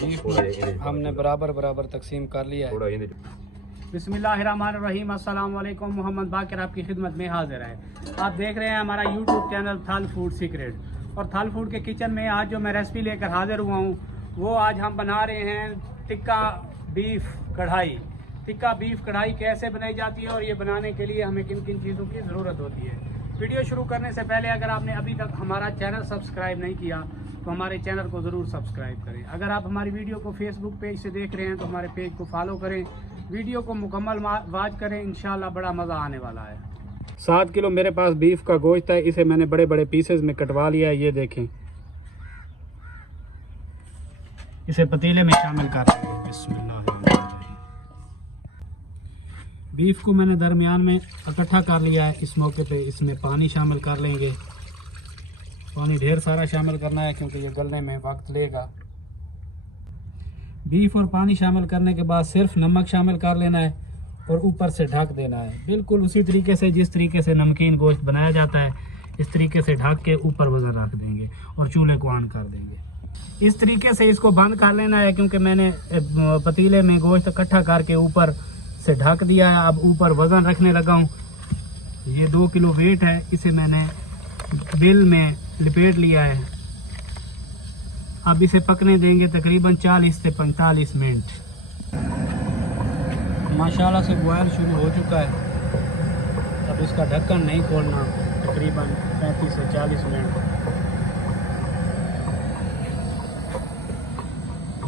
Beef हमने बराबर बराबर तकसीम कर लिया है। बिस्मिल्लाहिर्रहमानिर्रहीम, अस्सलाम वालेकुम। मोहम्मद बाकिर आपकी खिदमत में हाजिर है। आप देख रहे हैं हमारा यूट्यूब चैनल थल फूड सीक्रेट। और थल फूड के किचन में आज जो मैं रेसिपी लेकर हाजिर हुआ हूँ वो आज हम बना रहे हैं टिक्का बीफ कढ़ाई। टिक्का बीफ कढ़ाई कैसे बनाई जाती है और ये बनाने के लिए हमें किन किन चीज़ों की ज़रूरत होती है। वीडियो शुरू करने से पहले अगर आपने अभी तक हमारा चैनल सब्सक्राइब नहीं किया तो हमारे चैनल को ज़रूर सब्सक्राइब करें। अगर आप हमारी वीडियो को फेसबुक पेज से देख रहे हैं तो हमारे पेज को फॉलो करें, वीडियो को मुकम्मल वॉच करें, इंशाल्लाह बड़ा मज़ा आने वाला है। 7 किलो मेरे पास बीफ का गोश्त है, इसे मैंने बड़े बड़े पीसेस में कटवा लिया है। ये देखें, इसे पतीले में शामिल कर लेंगे। बिस्मिल्लाह। बीफ को मैंने दरमियान में इकट्ठा कर लिया है। इस मौके पे इसमें पानी शामिल कर लेंगे। पानी ढेर सारा शामिल करना है क्योंकि ये गलने में वक्त लेगा। बीफ और पानी शामिल करने के बाद सिर्फ नमक शामिल कर लेना है और ऊपर से ढक देना है। बिल्कुल उसी तरीके से जिस तरीके से नमकीन गोश्त बनाया जाता है, इस तरीके से ढक के ऊपर वजन रख देंगे और चूल्हे को ऑन कर देंगे। इस तरीके से इसको बंद कर लेना है क्योंकि मैंने पतीले में गोश्त इकट्ठा करके ऊपर से ढक दिया है। अब ऊपर वज़न रखने लगा हूँ। ये 2 किलो वेट है, इसे मैंने बिल में लिपेट लिया है। अब इसे पकने देंगे तकरीबन 40 से 45 मिनट। माशाल्लाह से बॉयल शुरू हो चुका है। अब इसका ढक्कन नहीं खोलना, तकरीबन 35 से 40 मिनट।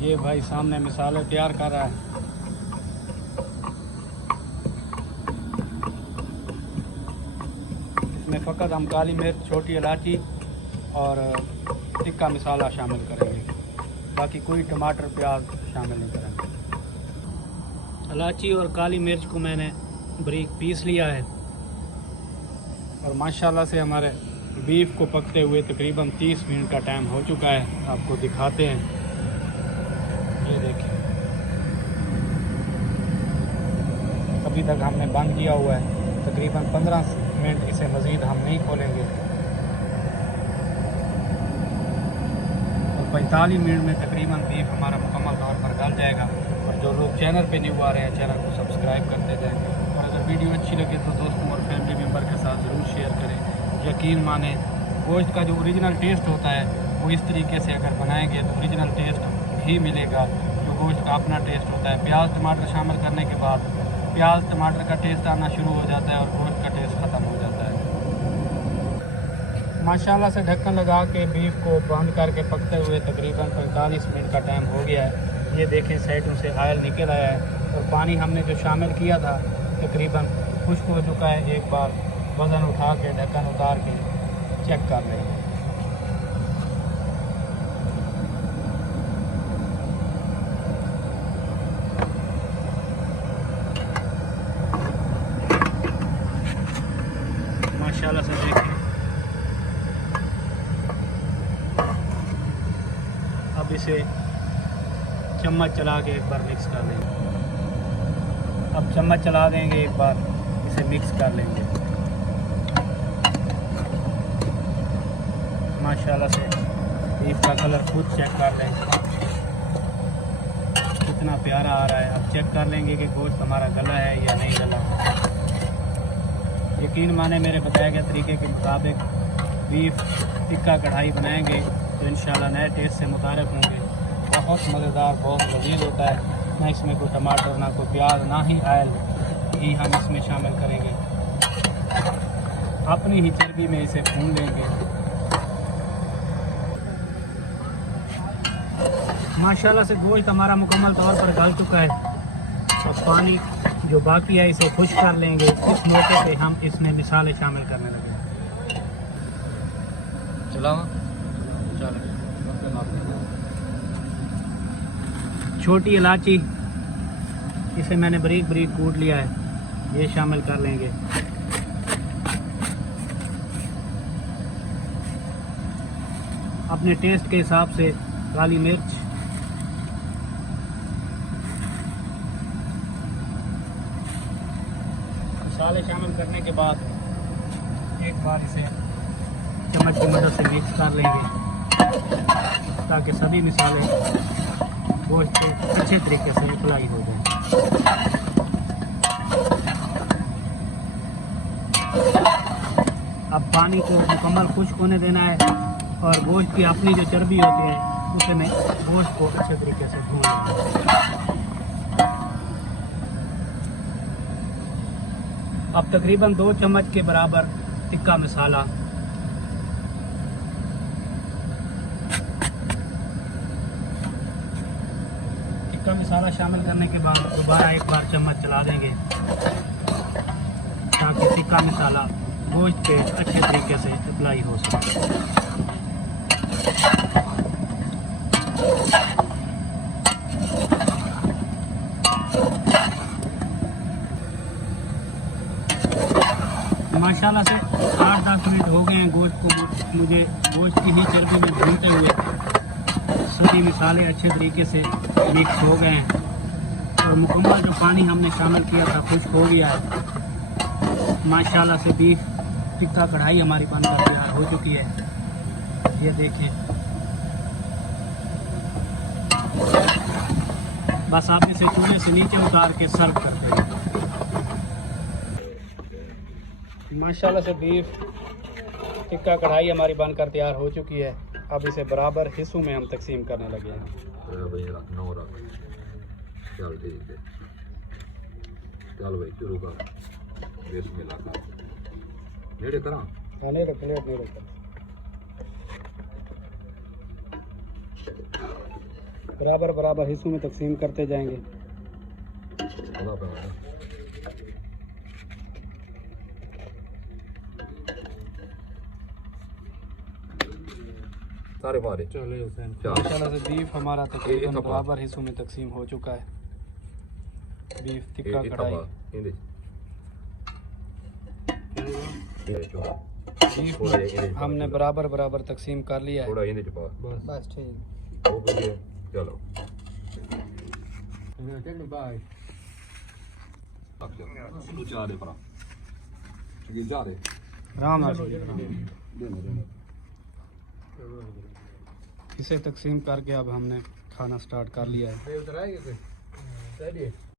ये भाई सामने मिसाले तैयार कर रहा है। इसमें फ़कत हम काली मिर्च, छोटी इलायची और टिक्का मसाला शामिल करेंगे, बाकी कोई टमाटर प्याज शामिल नहीं करेंगे। इलायची और काली मिर्च को मैंने बारीक पीस लिया है और माशाल्लाह से हमारे बीफ को पकते हुए तकरीबन 30 मिनट का टाइम हो चुका है। आपको दिखाते हैं, ये देखें। अभी तक हमने बंद किया हुआ है। तकरीबन 15 मिनट इसे मज़ीद हम नहीं खोलेंगे। 45 मिनट में तकरीबन बीफ हमारा मुकम्मल तौर पर गल जाएगा। और जो लोग चैनल पे न्यू आ रहे हैं चैनल को सब्सक्राइब करते जाएं और अगर वीडियो अच्छी लगे तो दोस्तों और फैमिली मेम्बर के साथ ज़रूर शेयर करें। यकीन माने गोश्त का जो ओरिजिनल टेस्ट होता है वो इस तरीके से अगर बनाएंगे तो ओरिजिनल टेस्ट ही मिलेगा, जो गोश्त का अपना टेस्ट होता है। प्याज टमाटर शामिल करने के बाद प्याज टमाटर का टेस्ट आना शुरू हो जाता है और गोश्त का टेस्ट ख़त्म हो जाता है। माशाल्लाह से ढक्कन लगा के बीफ को बंद करके पकते हुए तकरीबन 45 मिनट का टाइम हो गया है। ये देखें, साइडों से ऑयल निकल आया है और पानी हमने जो शामिल किया था तकरीबन खुश्क हो चुका है। एक बार वज़न उठा के ढक्कन उतार के चेक कर लेंगे। माशाल्लाह से देखें, अब इसे चम्मच चला के एक बार मिक्स कर लेंगे। अब चम्मच चला देंगे, एक बार इसे मिक्स कर लेंगे। माशाल्लाह से बीफ का कलर खुद चेक कर लें, कितना प्यारा आ रहा है। अब चेक कर लेंगे कि गोश्त हमारा गला है या नहीं गला। यकीन माने मेरे बताए गए तरीके के मुताबिक बीफ टिक्का कढ़ाई बनाएंगे तो इंशाल्लाह नए टेस्ट से मुतारिफ होंगे। बहुत मज़ेदार, बहुत लजीज होता है। ना इसमें कोई टमाटर, ना कोई प्याज, ना ही ऑयल ही हम इसमें शामिल करेंगे। अपनी ही चर्बी में इसे भून लेंगे। माशाल्लाह से गोश्त हमारा मुकम्मल तौर पर गल चुका है। और पानी जो बाकी है इसे खुश्क कर लेंगे। इस मौके पे हम इसमें मिसाले शामिल करने लगे। छोटी इलायची, इसे मैंने बारीक बारीक कूट लिया है, ये शामिल कर लेंगे। अपने टेस्ट के हिसाब से काली मिर्च, मसाले शामिल करने के बाद एक बार इसे चम्मच की मदद से मिक्स कर लेंगे ताकि सभी मसाले गोश्त को अच्छे तरीके से अप्लाई हो जाए। अब पानी को मुकम्मल खुश्क होने देना है और गोश्त की अपनी जो चर्बी होती है उसे में गोश्त को अच्छे तरीके से भून लेना है। अब तकरीबन 2 चम्मच के बराबर टिक्का मसाला, टिक्का मसाला शामिल करने के बाद दोबारा एक बार चम्मच चला देंगे ताकि टिक्का मसाला गोश्त पे अच्छे तरीके से अप्लाई हो सके। माशाल्लाह से 8-10 मिनट हो गए हैं गोश्त को मुझे गोश्त की ही चर्बी में भूनते हुए। सभी मसाले अच्छे तरीके से मिक्स हो गए हैं और मुकम्मल जो पानी हमने शामिल किया था खुश्क हो गया है। माशाल्लाह से बीफ टिक्का कढ़ाई हमारी बनकर तैयार हो चुकी है। ये देखें, बस आप इसे चूल्हे से नीचे उतार के सर्व करते हैं। माशाल्लाह से बीफ टिक्का कढ़ाई हमारी बनकर तैयार हो चुकी है। अब इसे बराबर हिस्सों में हम तकसीम करने लगे हैं। चल ठीक है, चल भाई शुरू कर। बिस्मिल्लाह नेड़े करा नहीं रख प्लेट नहीं रख, बराबर बराबर हिस्सों में तकसीम करते जाएंगे। सारे बारे चले हुसैन। माशाल्लाह से बीफ हमारा तकरीबन बराबर हिस्सों में तकसीम हो चुका है। बीफ टिक्का कढ़ाई बीफ हमने बराबर बराबर तकसीम कर लिया है। थोड़ा इन्हें चपा बस ठीक हो गया। चलो तू जा दे परा जा दे राम इसे तकसीम करके अब हमने खाना स्टार्ट कर लिया है।